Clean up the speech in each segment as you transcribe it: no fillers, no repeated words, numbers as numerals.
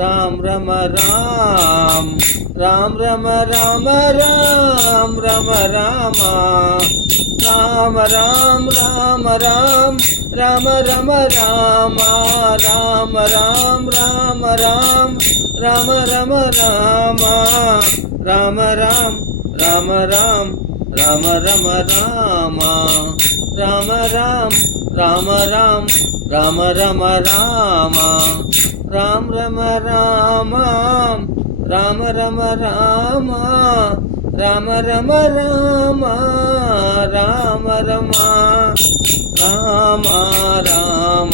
राम रम राम राम रम राम राम रम राम राम राम राम राम राम रम राम राम राम राम राम राम रम राम राम राम राम राम राम रम राम राम राम राम राम राम रम राम राम रम राम राम रम राम राम रम राम राम रमा राम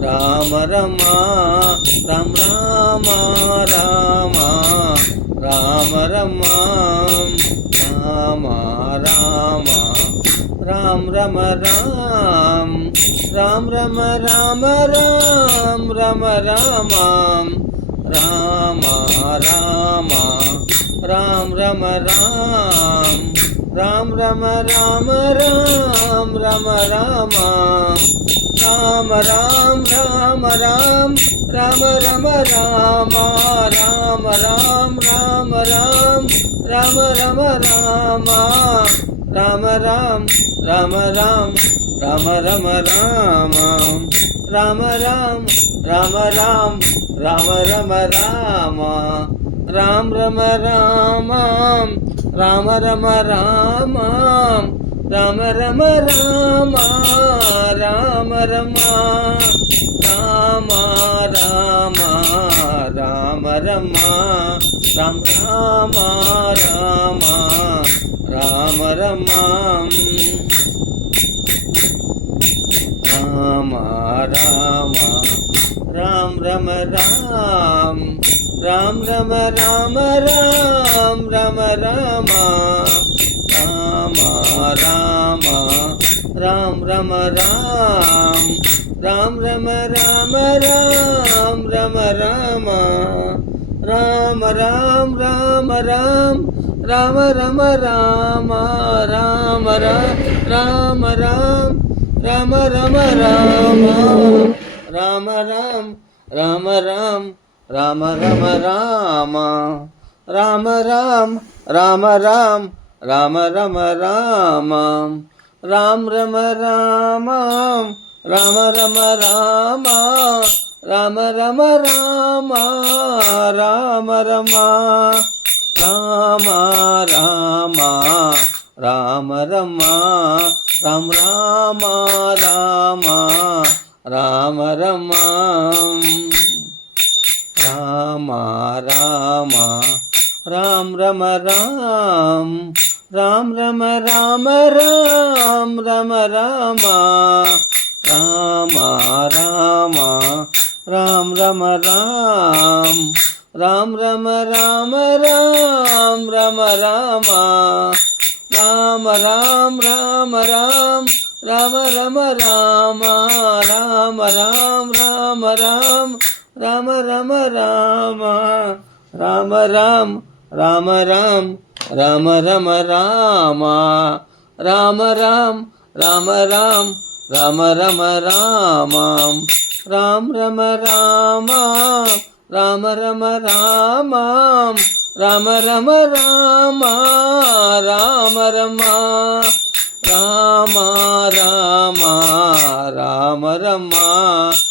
राम राम रमा राम राम राम राम रमा राम राम राम रम राम राम रम राम राम रम राम राम राम राम रम राम राम रम राम राम रम राम राम राम राम राम राम रम राम राम राम राम राम राम रम राम राम राम राम राम राम रम राम राम राम राम राम राम रम राम राम रम राम राम रम राम राम रम राम राम रमा राम राम राम रमा राम राम राम राम रमा राम राम राम रम राम राम रम राम राम रम राम राम राम राम रम राम राम रम राम राम रम राम राम राम राम राम राम रम राम राम राम राम राम रम राम राम राम राम राम राम रम राम राम राम राम राम राम रम राम राम रम राम राम रम राम राम रम राम राम रमा राम राम राम रमा राम राम राम राम रमा राम राम राम रम राम राम रम राम राम रम राम राम राम राम रम राम राम रम राम राम रम राम राम राम राम राम राम रम राम राम राम राम राम राम रम राम राम राम राम राम राम रम राम राम राम राम राम राम रम राम राम रम राम राम रम राम राम रम राम राम रमा राम राम राम रमा राम राम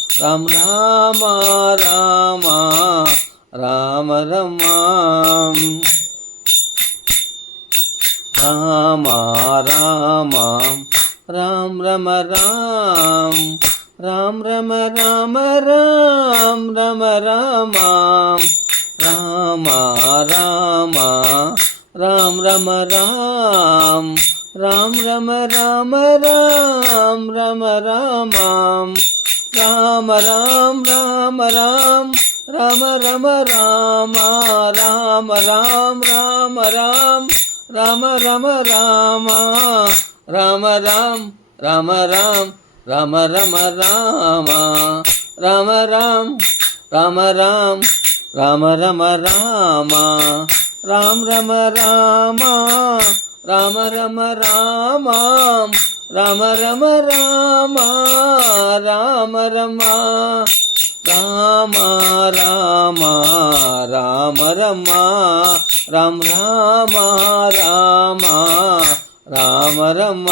राम राम रमा राम राम राम रम राम राम रम राम राम रम राम राम राम राम रम राम राम रम राम राम रम राम राम राम राम राम राम रम राम राम राम राम राम राम रम राम राम राम राम राम राम रम राम राम राम राम राम राम रम राम राम रम राम राम रम राम राम रम राम राम रमा రామ రామ రామ రమ రామ రామ రామ రామ రమ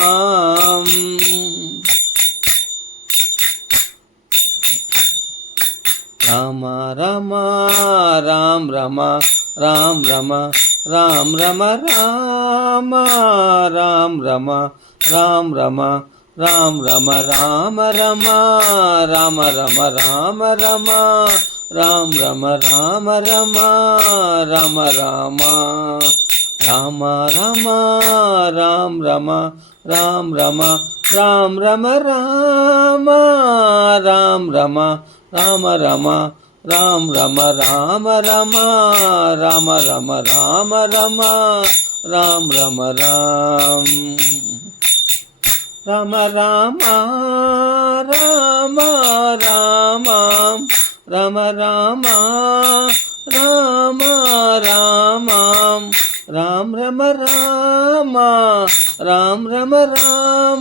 రామ రమ రామ రమ రామ రమ రామ రమ రామ రామ రమ రామ రమ రామ రమ రామ రమ రామ రమ రామ రమ రామ రమ రామ రమ రమ రామ రామ రమ రామ రమ రామ రమ రామ రమ రామ రామ రమ రామ రమ రామ రమ రామ రమ రామ రమ రామ రమ రామ రమ రామ రామ రామ రామ రామ రామ రామ రామ రామ రామ రమ రామ రామ రమ రామ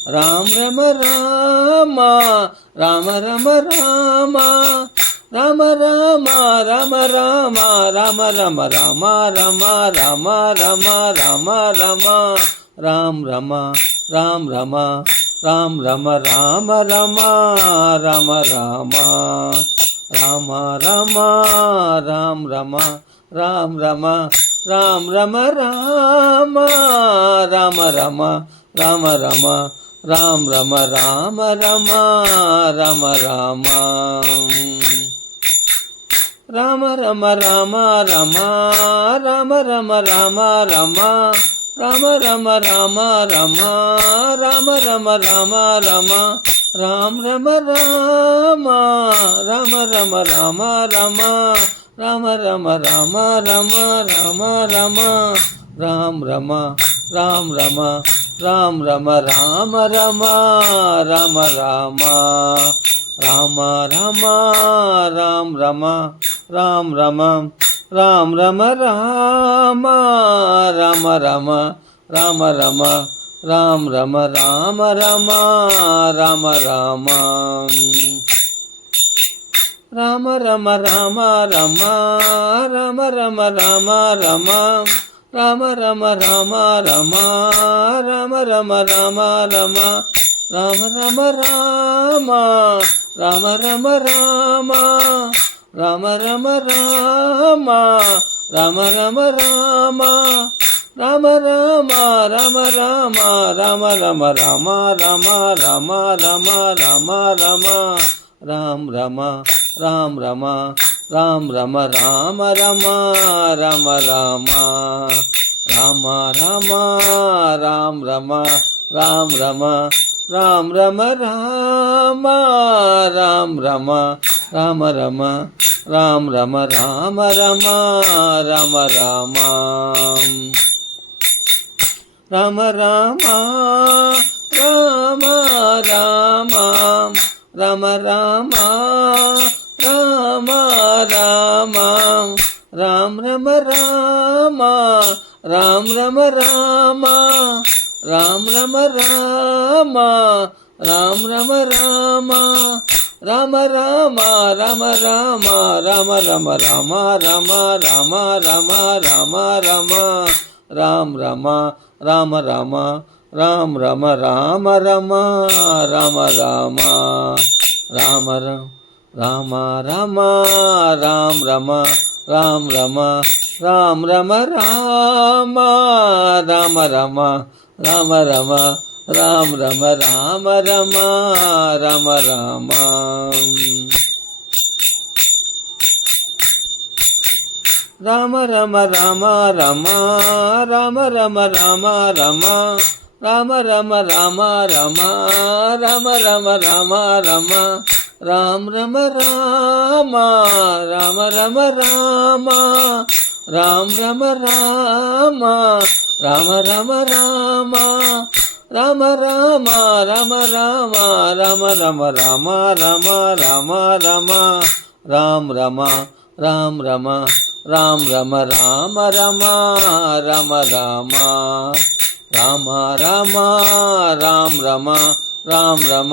రామ రమ రామ రామ రమ రామ రామ రామ రామ రామ రామ రమ రామ రమ రామ రమ రామ రమ రామ రమ రామ రమ రామ రమ రామ రమ రామ రామ రామ రమ రామ రమ రామ రమ రామ రమ రామ రామ రమ రామ రమ రామ రమ రామ రమ రమ రామ రామ రమ రామ రమ రామ రమ రామ రమ రామ రమ రామ రమ రామ రమ రామ రమ రామ రమ రామ రామ రమ రామ రమ రామ రమ రామ రమ రామ రమ రామ రమ రామ రమ రామ రమ రామ రమ రామ రామ రామ రమ రామ రమ రామ రమ రామ రమ రామ రమ రమ రామ రమ రామ రమ రామ రమ రామ రామ రామ రమ రామ రమ రామ రమ రామ రమ రామ రమ రామ రమ రామ రమ రామ రమ రామ రమ రామ రామ రమ రామ రామ రమ రామ రామ రమ రామ రామ రామ రామ రామ రామ రమ రామ రామ రామ రామ రామ రామ రామ రమ రామ రమ రామ రమ రామ రమ రామ రామ రామ రమ రామ రమ రామ రమ రామ రమ రామ రామ రమ రామ రమ రామ రమ రామ రమ రామ రామ రామ రామ రామ రామ రామ రామ రామ రామ రామ రమ రామ రామ రమ రామ రామ రమ రామ రామ రమ రామ రామ రామ రామ రామ రామ రమ రామ రామ రామ రామ రామ రామ రామ రమ రామ రామ రామ రమ రామ రమ రామ రామ రామ రామ రామ రామ రమ రామ రమ రామ రమ రామ రామ రమ రామ రమ రామ రమ రామ రమ రామ రామ రామ రమ రామ రమ రామ రమ రామ రమ రామ రమ రామ రమ రామ రమ రామ రమ రామ రమ రామ రామ రమ రామ రామ రమ రామ రామ రమ రామ రామ రామ రామ రామ రామ రమ రామ రామ రామ రమ రామ రమ రామ రమ రామ రమ రామ రమ రమ రామ రామ రామ రామ రమ రామ రమ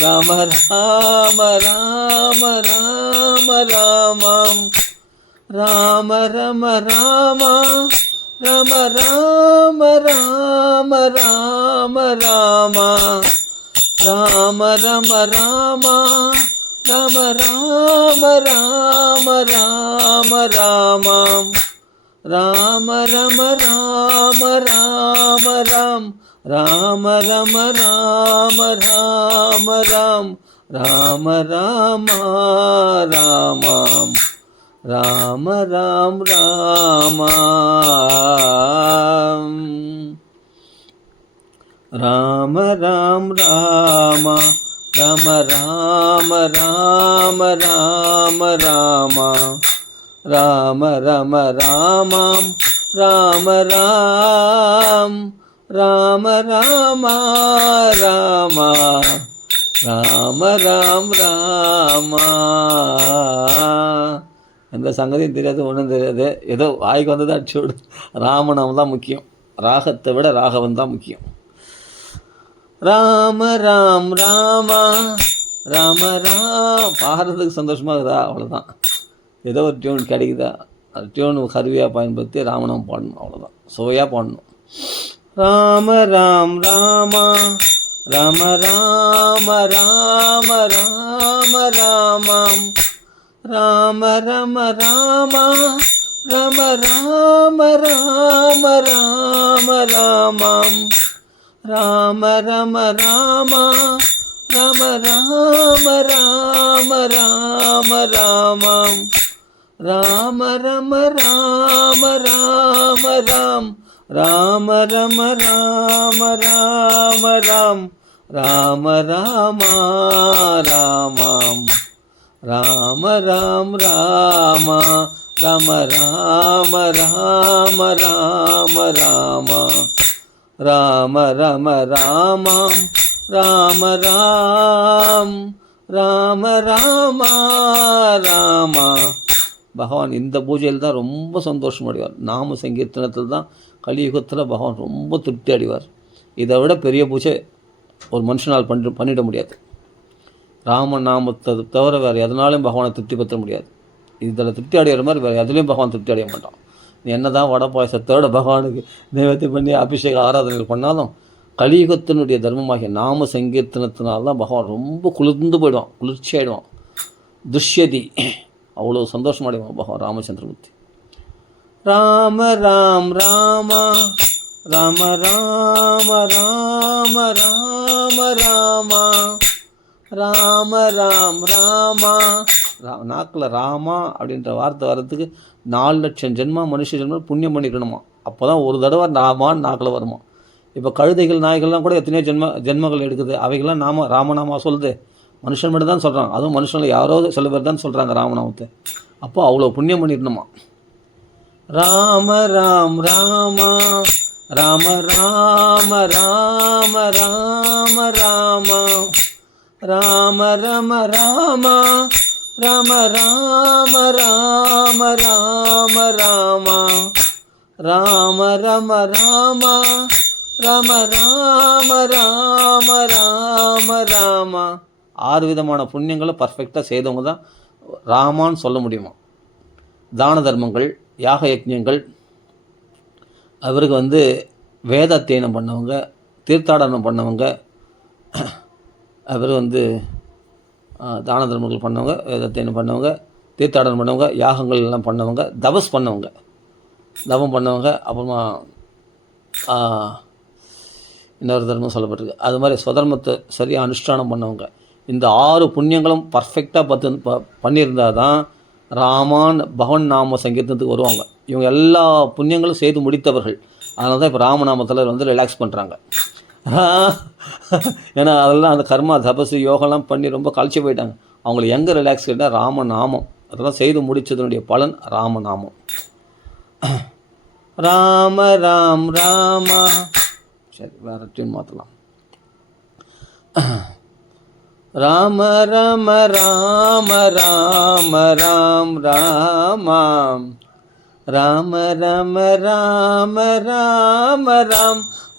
ராம ராம ராம ராம ராமம் ராம ரம ராம ரம ராம ராம ராம ராம ராம ரம ராம ரம ராம ராம ராம ராமம் ராம ரம ராம ராம ராம் ராம ரம ராம ராம ராம் ராம ராம ராமம் ராம ராம் ராம ராம ராம் ராம ராம ராம ராம ராம ராம ராம ரம ராமம் ராம ராம் ராம ராம ராம ராம ராம் ராம. எந்த சங்கதியும் தெரியாது, ஒன்றும் தெரியாது, ஏதோ வாய்க்கு வந்ததை அடிச்சு விடு. ராமநாமம் தான் முக்கியம், ராகத்தை விட ராகவன் தான் முக்கியம். ராம ராம் ராம ராம ராம். பாடுறதுக்கு சந்தோஷமாக இருக்குதா, அவ்வளோதான். ஏதோ ஒரு டியூன் கிடைக்குதா, அந்த டியூன் கருவியாக பயன்படுத்தி ராமநாமம் பாடணும், அவ்வளோதான். சுவையாக பாடணும். ராம ராம் ராம ராம ராம ராம ராம ராமம் ராம ரம ராம ரம ராம ராம ராம ராமம் ராம ரம ராம ரம ராம ராம ராம ராமம் ராம ரம ராம ராம ராம் ராம ரம ராம ராம ராம் ராம ராம ராமம் ராம ராம் ராம ரம ராம ராம ராம ராம ராம ரம ராமம் ராம ராம் ராம ராம ராம. பகவான் இந்த பூஜையில் தான் ரொம்ப சந்தோஷம் அடைவார். நாம சங்கீர்த்தனத்தில் தான் கலியுகத்தில் பகவான் ரொம்ப திருப்தி அடைவார். இதை விட பெரிய பூஜை ஒரு மனுஷனால் பண்ணிட முடியாது. ராம நாமத்தை தவிர வேறு எதனாலும் பகவானை திருப்தி பற்ற முடியாது. இதில் திருப்தி அடைகிற மாதிரி வேறு எதுலேயும் பகவான் திருப்தி அடைய மாட்டான். நீ என்ன தான் வடை பாயசத்தோட பகவானுக்கு நைவேத்தியம் பண்ணி அபிஷேக ஆராதனைகள் பண்ணாலும் கலியுகத்தினுடைய தர்மமாகிய நாம சங்கீர்த்தனத்தினால்தான் பகவான் ரொம்ப குளிர்ந்து போயிடுவான், குளிர்ச்சி ஆகிடுவான். துஷ்யதி அவ்வளோ சந்தோஷம் அடைவான் பகவான் ராமச்சந்திரமூர்த்தி. ராம ராம் ராம ராம ராம ராம ராம ராம ராம ராம் ராம. நாக்கில் ராமா அப்படின்ற வார்த்தை வர்றதுக்கு 4 லட்சம் ஜென்மா மனுஷ ஜென்மம் புண்ணியம் பண்ணிக்கணுமா. அப்போ தான் ஒரு தடவை ராமான்னு நாக்கில் வருமா. இப்போ கழுதைகள் நாய்கள்லாம் கூட எத்தனையோ ஜென்மங்கள் எடுக்குது. அவைகள்லாம் ராமநாமா சொல்லுது. மனுஷன் மட்டும் தான் சொல்கிறாங்க. அதுவும் மனுஷனில் யாரோ சில பேர் தான் சொல்கிறாங்க ராமநாமத்தை. அப்போ அவ்வளோ புண்ணியம் பண்ணிடணுமா. ராம ராம் ராம ராம ராம ராம ராம ராம ராம ரம ராம ராம ராம ராம ராம ராம ராம ரம ராம ராம ராம ராம ராம ராம. 6 விதமான புண்ணியங்களை பர்ஃபெக்டாக செய்தவங்க தான் ராமான்னு சொல்ல முடியுமா. தான தர்மங்கள், யாக யஜ்ஞங்கள், அவருக்கு வேதாத்தியனம் பண்ணவங்க, தீர்த்தாடனம் பண்ணவங்க, அவர் தான தர்மங்கள் பண்ணவங்க, வேதாத்தியனம் பண்ணவங்க, தீர்த்தாடனம் பண்ணவங்க, யாகங்கள் எல்லாம் பண்ணவங்க, தபஸ் பண்ணவங்க, தவம் பண்ணவங்க, அப்புறமா இன்னொரு தர்மம் சொல்லப்பட்டிருக்கு. அது மாதிரி ஸ்வதர்மத்தை சரியாக அனுஷ்டானம் பண்ணவங்க. இந்த 6 புண்ணியங்களும் பர்ஃபெக்டாக பண்ணியிருந்தால் தான் ராமான் பகவன் நாம சங்கீர்த்தனத்துக்கு வருவாங்க. இவங்க எல்லா புண்ணியங்களும் செய்து முடித்தவர்கள். அதனால தான் இப்போ ராமநாமத்தில் ரிலாக்ஸ் பண்ணுறாங்க. ஏன்னா அதெல்லாம் அந்த கர்மா தபசு யோகம்லாம் பண்ணி ரொம்ப கழிச்சு போயிட்டாங்க. அவங்களுக்கு எங்கே ரிலாக்ஸ் கேட்டால் ராமநாமம். அதெல்லாம் செய்து முடித்ததனுடைய பலன் ராமநாமம். ராம ராம் ராம. சரி, வேறு டியூன் மாற்றலாம். ராம ரம ராம ராம ராம் ராம ராம ரம ராம ராம ராம்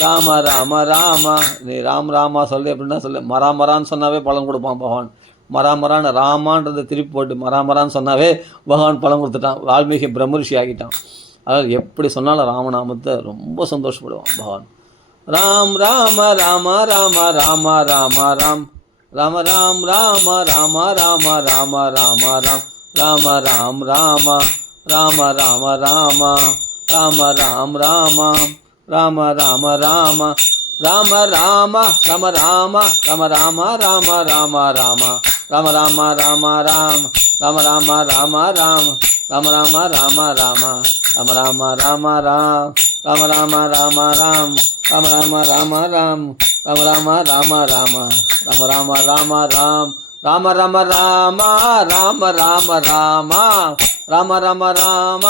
ராம ராம ராம. நீ ராம் ராமா சொல்லு எப்படின்னா சொல்லு. மராமரான்னு சொன்னாவே பழம் கொடுப்பான் பகவான். மராமரான்னு ராமான்றதை திருப்பி போட்டு மராமரான்னு சொன்னாவே பகவான் பழம் கொடுத்துட்டான். வால்மீகி பிரம்மரிஷி ஆகிட்டான். அதாவது எப்படி சொன்னாலும் ராமநாமத்தை ரொம்ப சந்தோஷப்படுவான் பகவான். ராம் ராம ராம ராம ராம ராம ராம் ராம ராம் ராம ராம ராம ராம ராம ராம் ராம ராம் ராம ராம ராம ராம ராம ராம் ராம ராம ராம ராம ராம ராம ராம ராம ராம ராம ராம ராம ராம ராம ராம ராம ராம் ராம ராம ராம ராம் ராம ராம ராம ராம ராம ராம ராம ராம் ராம ராம ராம ராம் ராம ராம ராம ராம் ராம ராம ராம ராம ராம ராம ராம ராம் ராம ராம ராம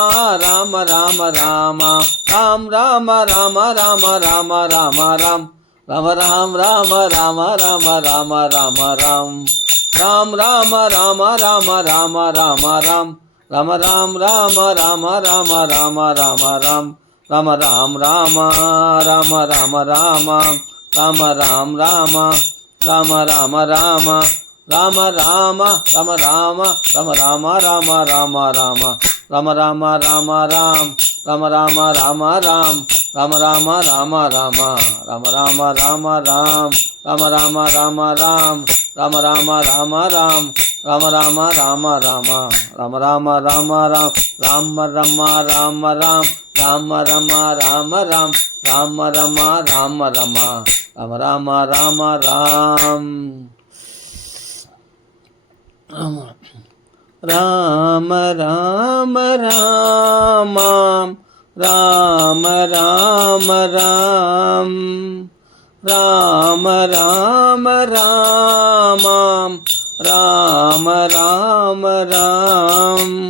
ராம ராம ராம ராம ராம ராம ராம ராம ராம ராம் ராம ராம ராம ராம ராம ராம் ராம ராம் ராம ராம ராம ராம ராம ராம் ராம் ராம ராம ராம ராம ராம ராம் ராம ராம் ராம ராம ராம ராம ராம ராம் ராம ராம் ராம ராம ராம ராம ராம ராம் ராம ராம ராம ராம ராம ராம ராம ராம ராம ராம ராம ராம ராம ராம ராம ராம ராம் ராம ராம ராம ராம் ராம ராம ராம ராம ராம ராம ராம ராம் ராம ராம ராம ராம் ராம ராம ராம ராம் ராம ராம ராம ராம ராம ராம ராம ராம் ராம ரம ராம ராம் ராம ரம ராம ராம் ராம ரம ராம ரம ராம ராம ராம ராம் ராம ராம ராம ராம ராம ராம் ராம ராம ராம ராம ராம ராம்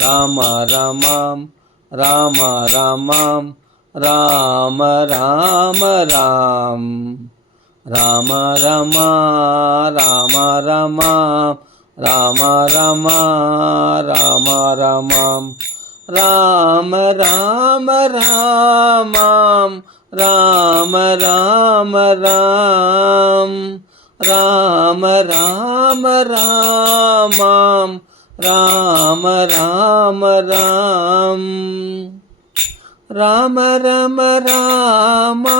ராம ரமாம் ராம ரமாம் ராம ராம ராம் ராம ரமா ராம ரமாம் ராம ரமா ராம ரமாம் ராம ராம ராமாம் ராம ராம ராம் ராம ராம ராமாம் ராம ராம ராம் ராம ரம ராமா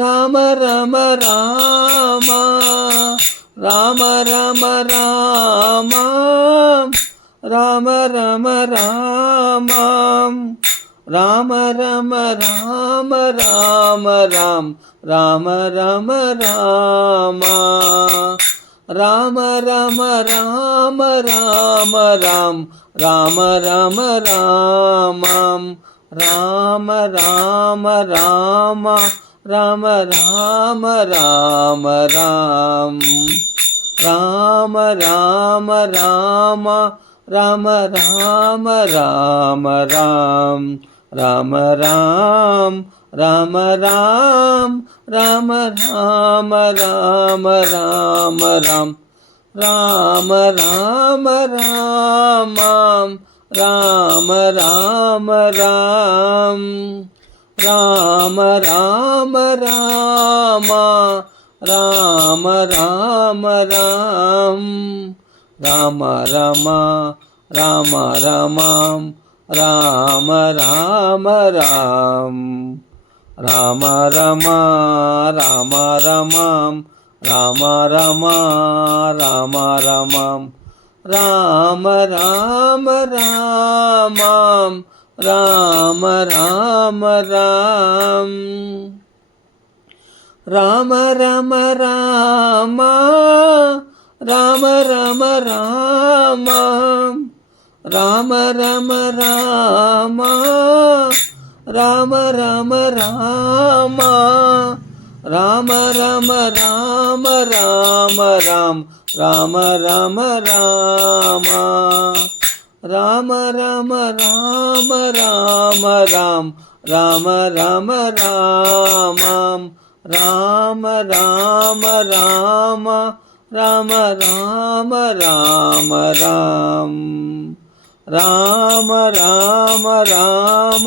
ராம ரம ராமா ராம ரம ராமா ராம ரம ராமாம் ராம ரம ராம ராம ராம் ராம ரம ராமா ராம ரம ராம ராம ராம் ராம ரம ராமாம் ராம ராம ராம ராம ராம ராம ராம் ராம ராம ராம ராம ராம ராம ராம் ராம ராம் ராம ராம் ராம ராம ராம ராம ராம் ராம ராம ராமாம் ராம ராம ராம் ராம ராம ராமா ராம ராம ராம் ராம ரமா ராம ரமாம் ராம ராம ராம் ராம ரமா ராம ரமாம் ராம ரமா ராம ரமாம் ராம ராம ராமாம் ராம ராம ராம் ராம ரம ராமா ராம ரம ராமா ராம ரம ராமா ராம ரம ராமா ராம ரம ராம ராம ராம் ராம ரம ராமா ராம ரம ராம ராம ராம் ராம ரம ராமாம் ராம ராம ராம ராம ராம ராம ராம் ராம ராம ராம